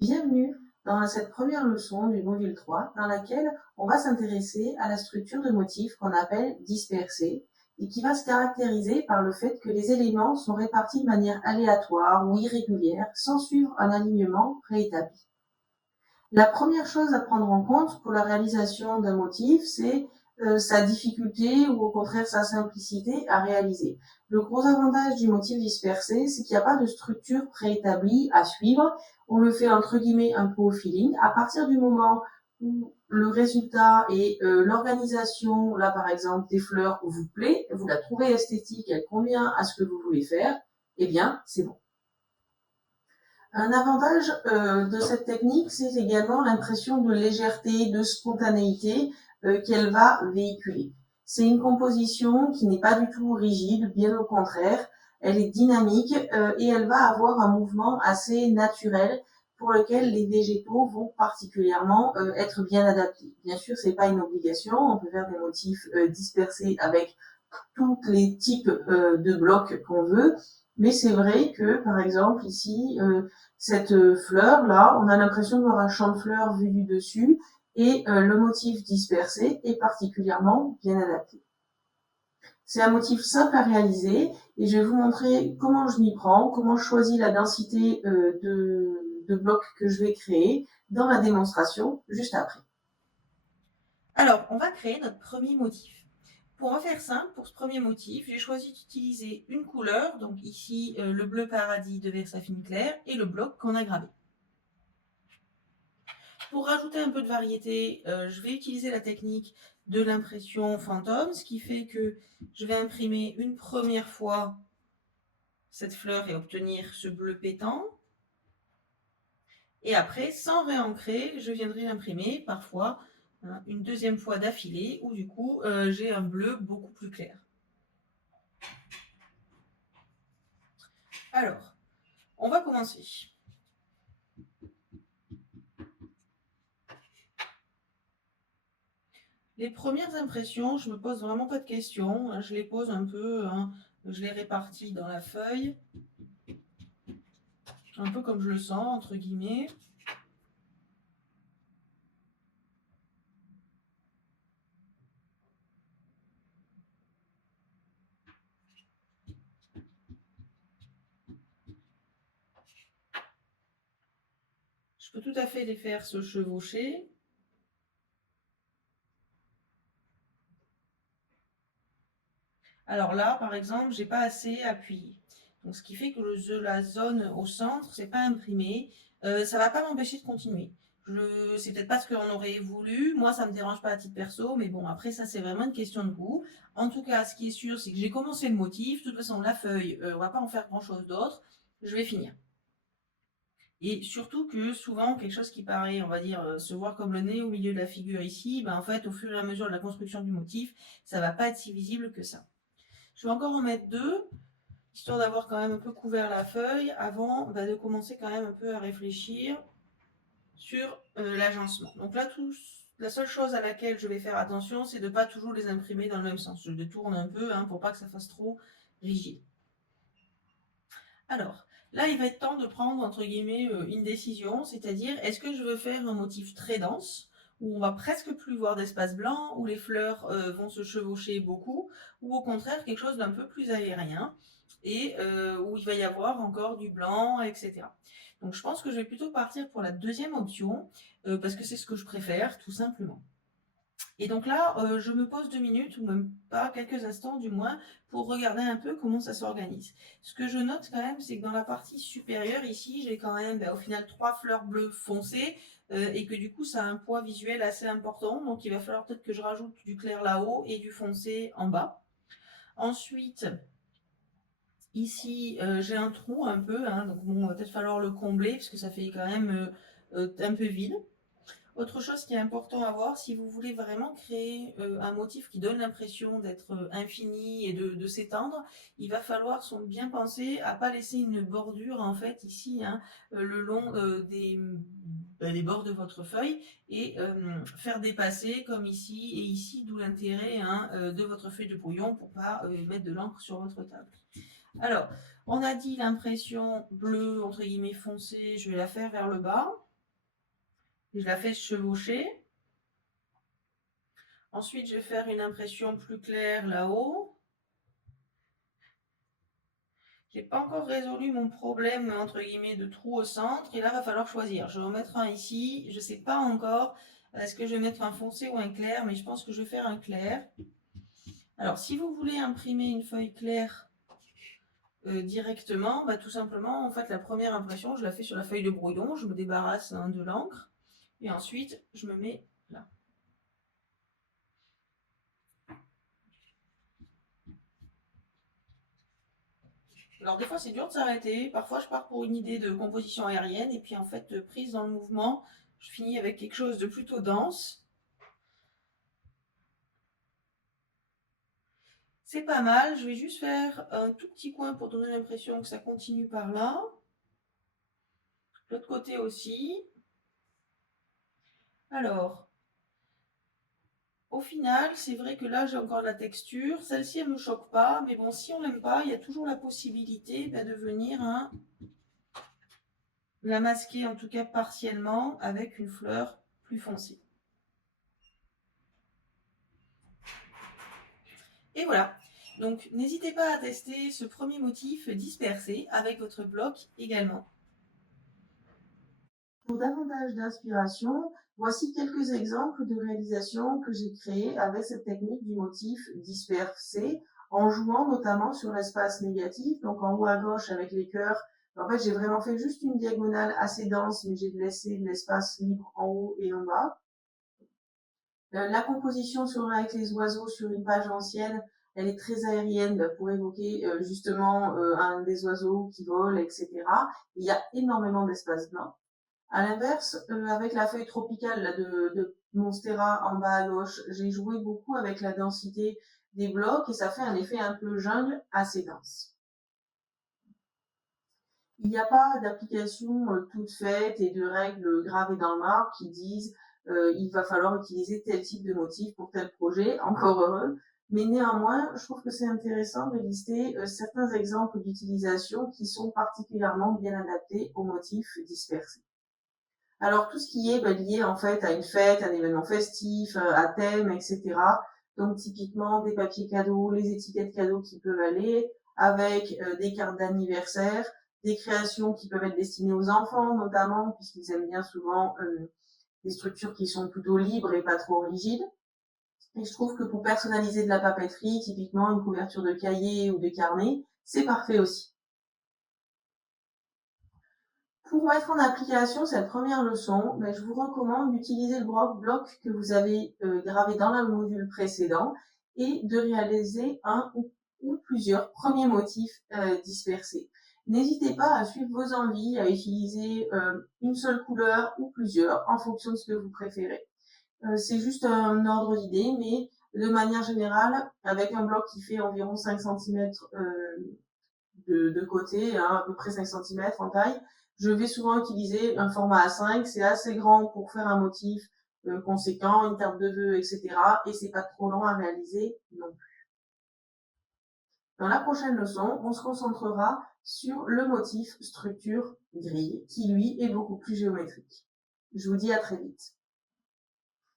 Bienvenue dans cette première leçon du module 3 dans laquelle on va s'intéresser à la structure de motifs qu'on appelle dispersée et qui va se caractériser par le fait que les éléments sont répartis de manière aléatoire ou irrégulière sans suivre un alignement préétabli. La première chose à prendre en compte pour la réalisation d'un motif, c'est sa difficulté ou au contraire sa simplicité à réaliser. Le gros avantage du motif dispersé, c'est qu'il n'y a pas de structure préétablie à suivre. On le fait entre guillemets un peu au feeling. À partir du moment où le résultat et l'organisation, là par exemple des fleurs, vous plaît, vous la trouvez esthétique, elle convient à ce que vous voulez faire, eh bien c'est bon. Un avantage de cette technique, c'est également l'impression de légèreté, de spontanéité qu'elle va véhiculer. C'est une composition qui n'est pas du tout rigide, bien au contraire, elle est dynamique et elle va avoir un mouvement assez naturel pour lequel les végétaux vont particulièrement être bien adaptés. Bien sûr, c'est pas une obligation, on peut faire des motifs dispersés avec tous les types de blocs qu'on veut, mais c'est vrai que, par exemple, ici, cette fleur-là, on a l'impression de voir un champ de fleurs vu du dessus, et le motif dispersé est particulièrement bien adapté. C'est un motif simple à réaliser, et je vais vous montrer comment je m'y prends, comment je choisis la densité de blocs que je vais créer dans la démonstration juste après. Alors, on va créer notre premier motif. Pour faire simple, pour ce premier motif, j'ai choisi d'utiliser une couleur, donc ici le bleu paradis de Versafine Clair et le bloc qu'on a gravé. Pour rajouter un peu de variété, je vais utiliser la technique de l'impression fantôme, ce qui fait que je vais imprimer une première fois cette fleur et obtenir ce bleu pétant. Et après, sans réancrer, je viendrai l'imprimer parfois une deuxième fois d'affilée où du coup j'ai un bleu beaucoup plus clair. Alors, on va commencer. Les premières impressions, je me pose vraiment pas de questions. Je les pose un peu, je les répartis dans la feuille, un peu comme je le sens, entre guillemets. Je peux tout à fait les faire se chevaucher. Alors là, par exemple, j'ai pas assez appuyé. Donc, ce qui fait que la zone au centre, c'est pas imprimé. Ça va pas m'empêcher de continuer. C'est peut-être pas ce que l'on aurait voulu. Moi, ça me dérange pas à titre perso, mais bon, après, ça, c'est vraiment une question de goût. En tout cas, ce qui est sûr, c'est que j'ai commencé le motif. De toute façon, la feuille, on va pas en faire grand-chose d'autre. Je vais finir. Et surtout que souvent, quelque chose qui paraît, on va dire, se voir comme le nez au milieu de la figure ici, ben, en fait, au fur et à mesure de la construction du motif, ça va pas être si visible que ça. Je vais encore en mettre deux, histoire d'avoir quand même un peu couvert la feuille, avant de commencer quand même un peu à réfléchir sur l'agencement. Donc là, la seule chose à laquelle je vais faire attention, c'est de ne pas toujours les imprimer dans le même sens. Je détourne un peu pour pas que ça fasse trop rigide. Alors, là, il va être temps de prendre, entre guillemets, une décision, c'est-à-dire, est-ce que je veux faire un motif très dense, où on va presque plus voir d'espace blanc, où les fleurs vont se chevaucher beaucoup, ou au contraire, quelque chose d'un peu plus aérien, et où il va y avoir encore du blanc, etc. Donc, je pense que je vais plutôt partir pour la deuxième option, parce que c'est ce que je préfère, tout simplement. Et donc là, je me pose 2 minutes, ou même pas, quelques instants du moins, pour regarder un peu comment ça s'organise. Ce que je note quand même, c'est que dans la partie supérieure, ici, j'ai quand même au final 3 fleurs bleues foncées, et que du coup, ça a un poids visuel assez important. Donc il va falloir peut-être que je rajoute du clair là-haut et du foncé en bas. Ensuite, ici, j'ai un trou un peu, donc bon, il va peut-être falloir le combler, parce que ça fait quand même un peu vide. Autre chose qui est important à voir, si vous voulez vraiment créer un motif qui donne l'impression d'être infini et de s'étendre, il va falloir bien penser à pas laisser une bordure en fait ici le long des bords de votre feuille et faire dépasser comme ici et ici, d'où l'intérêt de votre feuille de brouillon pour pas mettre de l'encre sur votre table. Alors, on a dit l'impression bleue entre guillemets foncée, je vais la faire vers le bas. et je la fais chevaucher. Ensuite, je vais faire une impression plus claire là-haut. J'ai pas encore résolu mon problème entre guillemets de trou au centre et là va falloir choisir. Je vais en mettre un ici, je sais pas encore est-ce que je vais mettre un foncé ou un clair, mais je pense que je vais faire un clair. Alors si vous voulez imprimer une feuille claire directement, tout simplement en fait la première impression je la fais sur la feuille de brouillon, je me débarrasse de l'encre et ensuite je me mets là. Alors des fois c'est dur de s'arrêter, parfois je pars pour une idée de composition aérienne et puis en fait prise dans le mouvement, je finis avec quelque chose de plutôt dense. C'est pas mal, je vais juste faire un tout petit coin pour donner l'impression que ça continue par là. L'autre côté aussi. Alors, au final, c'est vrai que là j'ai encore la texture, celle-ci elle me choque pas, mais bon si on l'aime pas, il y a toujours la possibilité de venir la masquer en tout cas partiellement avec une fleur plus foncée. Et voilà, donc n'hésitez pas à tester ce premier motif dispersé avec votre bloc également. Pour davantage d'inspiration, voici quelques exemples de réalisations que j'ai créées avec cette technique du motif dispersé, en jouant notamment sur l'espace négatif, donc en haut à gauche avec les cœurs. En fait, j'ai vraiment fait juste une diagonale assez dense, mais j'ai laissé de l'espace libre en haut et en bas. La composition avec les oiseaux sur une page ancienne, elle est très aérienne pour évoquer justement un des oiseaux qui vole, etc. Il y a énormément d'espace blanc. À l'inverse, avec la feuille tropicale là, de Monstera en bas à gauche, j'ai joué beaucoup avec la densité des blocs et ça fait un effet un peu jungle assez dense. Il n'y a pas d'application toute faite et de règles gravées dans le marbre qui disent il va falloir utiliser tel type de motif pour tel projet, encore heureux. Mais néanmoins, je trouve que c'est intéressant de lister certains exemples d'utilisation qui sont particulièrement bien adaptés aux motifs dispersés. Alors tout ce qui est lié en fait à une fête, un événement festif, à thème, etc. Donc typiquement des papiers cadeaux, les étiquettes cadeaux qui peuvent aller, avec des cartes d'anniversaire, des créations qui peuvent être destinées aux enfants notamment, puisqu'ils aiment bien souvent des structures qui sont plutôt libres et pas trop rigides. Et je trouve que pour personnaliser de la papeterie, typiquement une couverture de cahier ou de carnet, c'est parfait aussi. Pour mettre en application cette première leçon, je vous recommande d'utiliser le bloc que vous avez gravé dans le module précédent et de réaliser un ou plusieurs premiers motifs dispersés. N'hésitez pas à suivre vos envies, à utiliser une seule couleur ou plusieurs en fonction de ce que vous préférez. C'est juste un ordre d'idée, mais de manière générale, avec un bloc qui fait environ 5 cm de côté, à peu près 5 cm en taille, je vais souvent utiliser un format A5, c'est assez grand pour faire un motif conséquent, une carte de vœux, etc. Et c'est pas trop long à réaliser non plus. Dans la prochaine leçon, on se concentrera sur le motif structure grille, qui lui est beaucoup plus géométrique. Je vous dis à très vite.